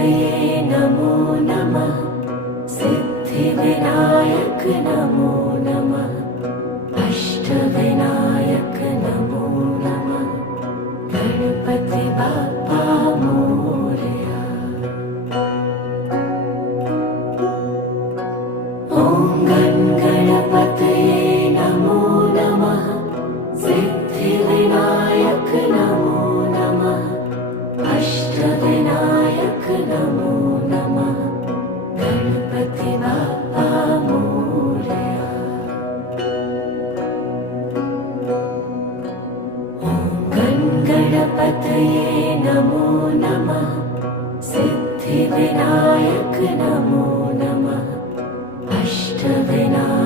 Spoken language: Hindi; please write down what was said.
गणपतये नमो नमः। सिद्धिविनायक नमो नमः। अष्टविनायक नमो नमः। गणपति बाप्पा मोरया। ॐ गणपतये नमो नमः। सिद्धिविनायक नमो नमः। अष्टविनायक नमो नमः। गणपति बाप्पा मोरया। ॐ गणपतये नमो नमः। सिद्धिविनायक नमो नमः। अष्टविनायक